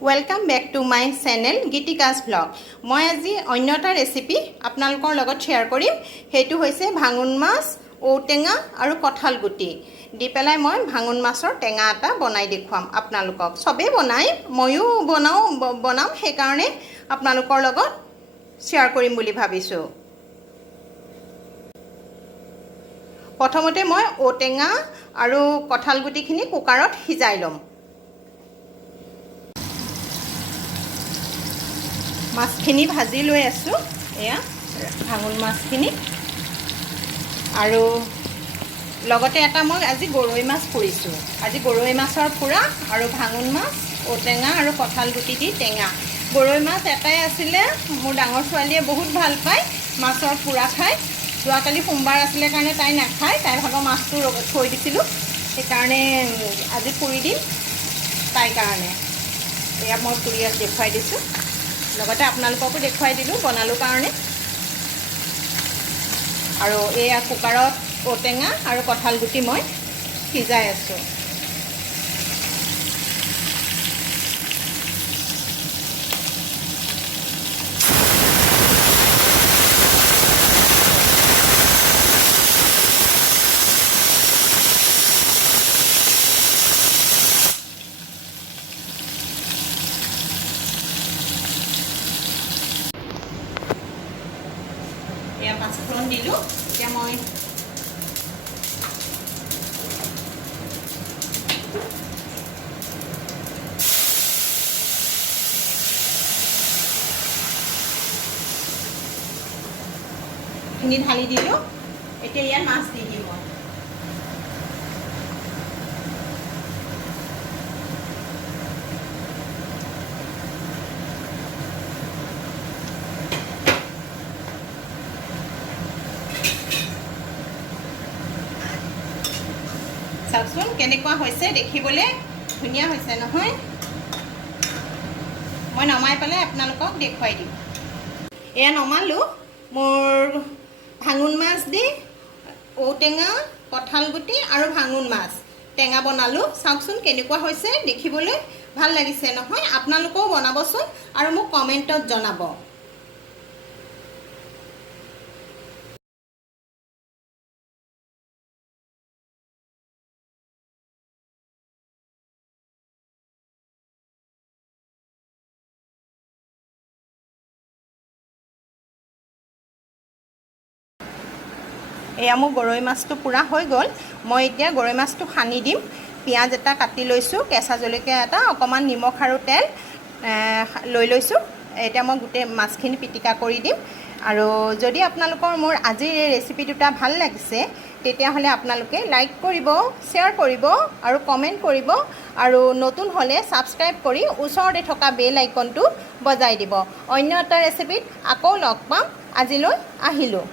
Welcome back to my channel Gitika's vlog. মই আজি অন্য এটা ৰেচিপি আপোনালোকৰ লগত শেয়াৰ কৰিম। হেতু হৈছে ভাঙুন মাছ, ঔটেঙা আৰু কঁঠাল গুটি দি পেলাই মই ভাঙুন মাছৰ টেঙা এটা বনাই দেখুৱাম আপোনালোকক। সবে বনাই, ময়ো বনাম সেই কাৰণে আপোনালোকৰ লগত শেয়াৰ কৰিম বুলি ভাবিছো। প্ৰথমতে মই ঔটেঙা আৰু কঁঠাল গুটিখিনি কুকাৰত সিজাই লম। মাছখিনি ভাজি লৈ আছো, এয়া ভাঙুন মাছখিনি আৰু লগতে এটা মই আজি গৰৈ মাছ পুৰিছো। আজি গৰৈ মাছৰ পুৰা আৰু ভাঙুন মাছ, ঔটেঙা আৰু কঁঠাল গুটি দি টেঙা। গৰৈ মাছ এটাই আছিলে, মোৰ ডাঙৰ ছোৱালীয়ে বহুত ভাল পায় মাছৰ পুৰা খাই। যোৱাকালি সোমবাৰ আছিলে কাৰণে তাই নাখায়, তাইৰ ভাগৰ মাছটো থৈ দিছিলোঁ, সেইকাৰণে আজি পুৰি দিম তাইৰ কাৰণে। এয়া মই পুৰি দেখুৱাই দিছোঁ, লগতে আপোনালোককো দেখুৱাই দিলোঁ বনালোঁ কাৰণে। আৰু এয়া কুকাৰত ঔটেঙা আৰু কঁঠাল গুটি মই সিজাই আছোঁ। এয়া পাঁচফোৰণ দিলোঁ। এতিয়া মই খিনি ঢালি দিলোঁ। এতিয়া ইয়াত মাছ দি দিম মই। চাওকচোন কেনেকুৱা হৈছে, দেখিবলৈ ধুনীয়া হৈছে নহয়। মই নমাই পেলাই আপোনালোকক দেখুৱাই দিম। এয়া নমালোঁ, মোৰ ভাঙুন মাছ দি ঔটেঙা, কঁঠাল গুটি আৰু ভাঙুন মাছ টেঙা বনালোঁ। চাওকচোন কেনেকুৱা হৈছে, দেখিবলৈ ভাল লাগিছে নহয়। আপোনালোকেও বনাবচোন আৰু মোক কমেণ্টত জনাব। এয়া মোৰ গৰৈ মাছটো পুৰা হৈ গ'ল। মই এতিয়া গৰৈ মাছটো সানি দিম। পিঁয়াজ এটা কাটি লৈছোঁ, কেঁচা জলকীয়া এটা, অকণমান নিমখ আৰু তেল লৈ লৈছোঁ। এতিয়া মই গোটেই মাছখিনি পিটিকা কৰি দিম। আৰু যদি আপোনালোকৰ মোৰ আজিৰ এই ৰেচিপি দুটা ভাল লাগিছে, তেতিয়াহ'লে আপোনালোকে লাইক কৰিব, শ্বেয়াৰ কৰিব আৰু কমেণ্ট কৰিব। আৰু নতুন হ'লে ছাবস্ক্ৰাইব কৰি ওচৰতে থকা বেল আইকনটো বজাই দিব। অন্য এটা ৰেচিপিত আকৌ লগ পাম। আজিলৈ আহিলোঁ।